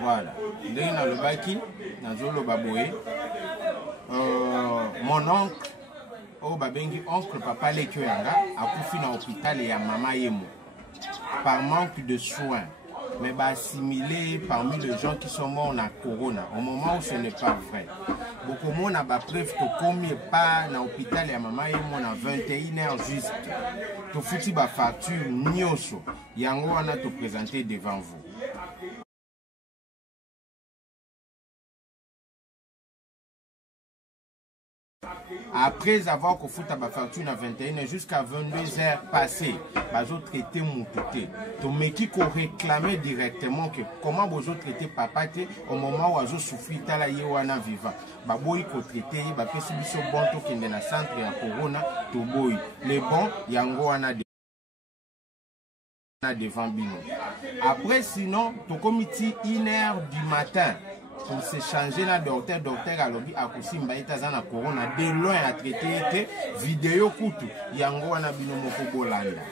Voilà. Dans le baki, dans le baboé, mon oncle, oh babengi oncle papa Lekyanga, a couché dans l'hôpital et à maman Yemo par manque de soins. Mais assimilé parmi les gens qui sont morts dans corona, au moment où ce n'est pas vrai. Beaucoup de monde a preuve que comme il pas dans l'hôpital et à maman Yemo à 21h juste. Tu foutu ba facture nyoso, yango on a te présenté devant vous. Après avoir foutu ma facture à 21h jusqu'à 22h passées, ils ont traité mon côté. Donc, mais qui réclamé directement que comment vous avez traité papa au moment où ils ont souffert, ils ont vivant. Ils ont traité, ils ont fait bon token dans le centre de corona. Les bons, il y a devant Bino. Après, sinon, tu comité 1h du matin. Pour se changer la docteur a lobby à Kusimba Itazana Corona de loin à traiter que vidéo coutu yango wana bino moko bolanda.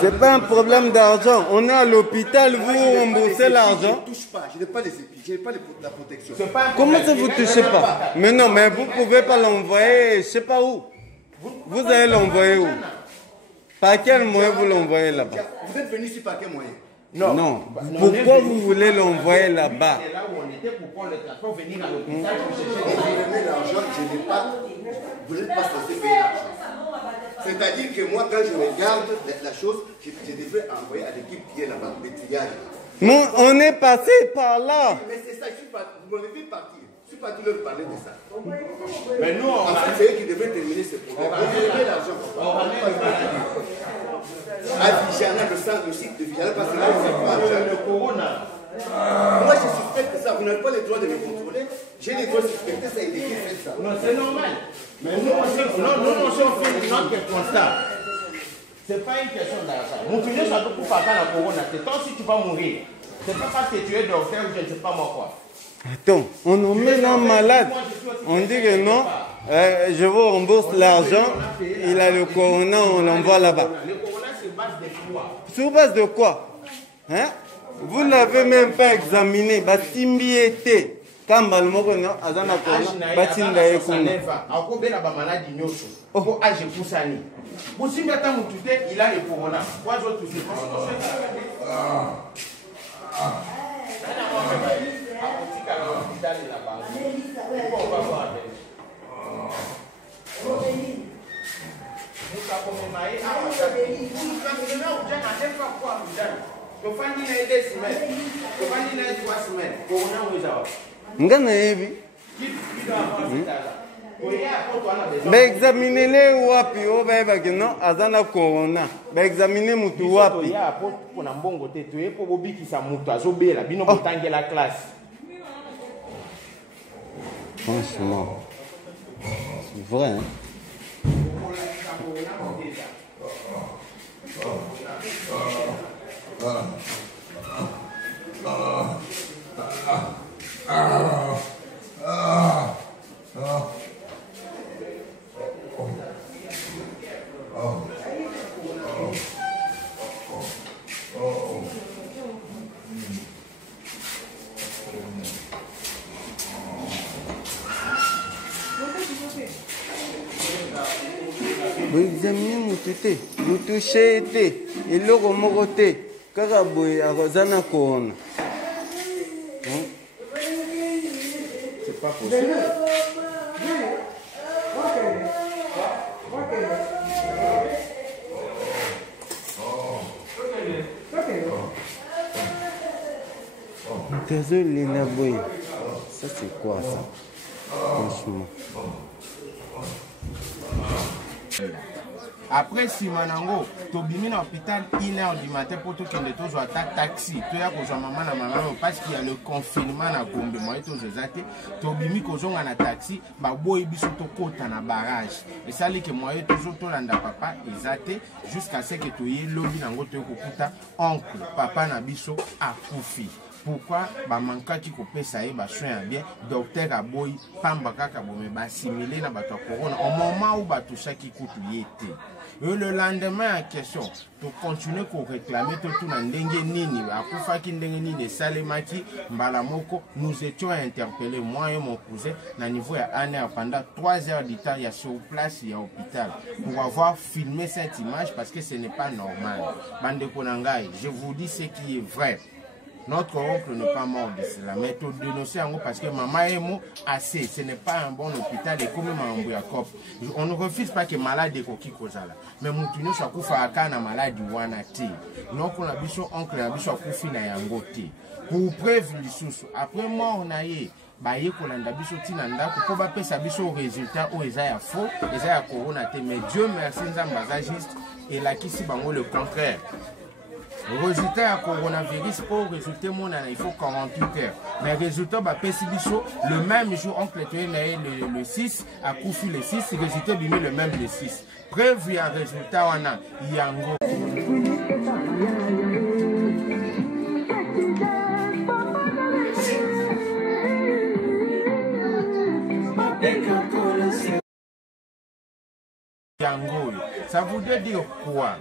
C'est pas un problème d'argent. On est à l'hôpital, vous remboursez l'argent. Je ne touche pas, je n'ai pas la protection. Comment ça vous touchez pas? Mais non, mais vous pouvez pas l'envoyer, je sais pas où. Vous allez l'envoyer où? Par quel moyen vous l'envoyez là-bas? Vous êtes venu ici par quel moyen? Non. Non. Pourquoi vous voulez l'envoyer là-bas? C'est là où on était pour le transport, venir à l'hôpital pour chercher l'argent. Je n'ai pas. Vous n'êtes pas censé payer l'argent. C'est-à-dire que moi, quand je regarde la chose, je devrais envoyer à l'équipe qui est là-bas, le triage. Non, on est passé par là. Mais c'est ça, vous m'avez vu partir. Je ne suis pas tout leur parler de ça. Mais nous, en fait, c'est eux qui devraient terminer ce problème. On va payer l'argent. À Vigana, le site de Vigana, parce que là, c'est pas le corona. Moi, je suspecte ça. Vous n'avez pas le droit de me contrôler. J'ai le droit de suspecter ça et de qui fait ça. Non, c'est normal. Mais nous, on fait notre constat. Ce n'est pas une question d'argent. Mon tunnel, ça peut pas faire la corona. C'est tant si tu vas mourir. C'est pas parce que tu es docteur ou je ne sais pas moi quoi. Attends, on nous met un malade. On dit que non, je vous rembourse l'argent. Il a le corona, on l'envoie là-bas. Le corona, c'est base de quoi? Sur base de quoi? Hein? Vous n'avez même pas examiné. Batimbi était. Quand Balmoko non, Azana corona, Batinda est con. Akobela ba maladie nyoso. Ko age poussani. Bosimba ta mutute, il a le corona. Quoi d'autre c'est Mais examinez-les wapi, on va dire que non, Azana corona. Mais examinez mutu wapi. Pour na mbongo te tu es pour bobi qui sa mutu azobela bino botange la classe. Franchement, c'est vrai. Hein? Vous examinez mon tété, vous touchez été, et le remoté, Karaboui, à Rosana Corona. C'est pas possible. Désolé, Naboui. Ça, c'est quoi ça? Franchement. Après si manango tobimi na hôpital 1h du matin pour tout kende tozo ata taxi to ya kozwa maman na maman parce qu'il y a le confinement na Gombe moi tozo zate tobimi kozonga na taxi ba boyi biso to kota na barrage et ça li que moi tozo to landa papa ezate jusqu'à ce que to ye lobi nango to kokuta oncle papa na biso akufi. Pourquoi ba manka ki ko pesa e ba soin bien docteur aboy pamba kaka bo me ba assimiler na bato corona au moment où ba tout ça qui coûte yete Et le lendemain en question, tu continues à réclamer tout le ndenge nini, akufaki ndenge nini salemaki mbalamoko, nous étions interpellés, moi et mon cousin, na niveau ya année pendant 3 heures du temps, il y a sur place, il y a hôpital, pour avoir filmé cette image parce que ce n'est pas normal. Bande Konangai, je vous dis ce qui est vrai. Notre oncle n'est pas mort de cela, mais tout dénoncer en gros parce que maman est mort assez, ce n'est pas un bon hôpital et comme on ne refuse pas que malade est coquille kozala, mais mon tuno soit koufa akana malade wana ti, donc on a biso oncle a biso koufi na yangote, pour preuve lisusu, après mort na ye, baye kolanda biso tina ndako ko ba pesa biso résultat o eza ya faux, eza ya corona te, mais Dieu merci nzamba za juste et la kisi bango le contraire. Le résultat du coronavirus, pour résulter, il faut 48 heures. Mais le résultat, le même jour, oncle le 6, à Koufi le 6, le résultat le même le 6. Preuve, il y a un résultat, il y a un gros. Ça voudrait dire quoi?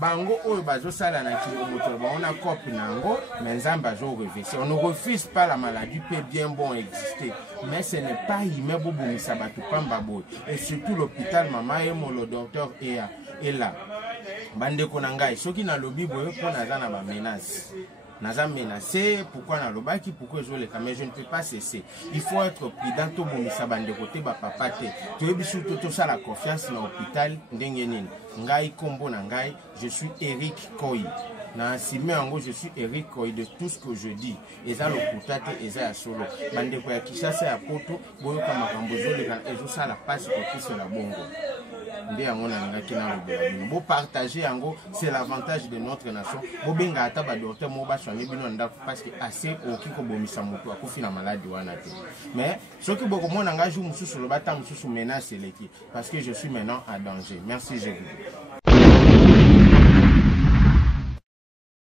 Bango oyo bazo sala na kilomoto on a copie nango mais nzamba zo reverser. On ne refuse pas la maladie peut bien bon exister mais ce n'est pas humain bobo misabatu pamba boy et surtout l'hôpital mama et le docteur est là bande konangai soki na lobby boyo po nazana ba menace naza menacé, pourquoi na lobaki, pourquoi je le mais je ne peux pas cesser. Il faut être prudent, tout bon misaba de côté ba papa te. Tu es bisu tout ça la confiance dans l'hôpital ndengenine. Ngai kombo na ngai, je suis Eric Koi. Na sime ango je suis Eric Koi de tout ce que je dis. Eza lo kutate eza ya solo. Bande ko ya Kishasa ya poto, boyo kama kambozo le kan ezo ça la passe pour tout la bongo. Pour partager en gros, c'est l'avantage de notre nation. Bobenga ata ba docteur moba soigner bino ndako parce que assez okiko bomisa moto akufi na maladie wana te. Mais ce que beaucoup mon engagement mususu lo bata mususu menace leki parce que je suis maintenant en danger. Merci, je vous.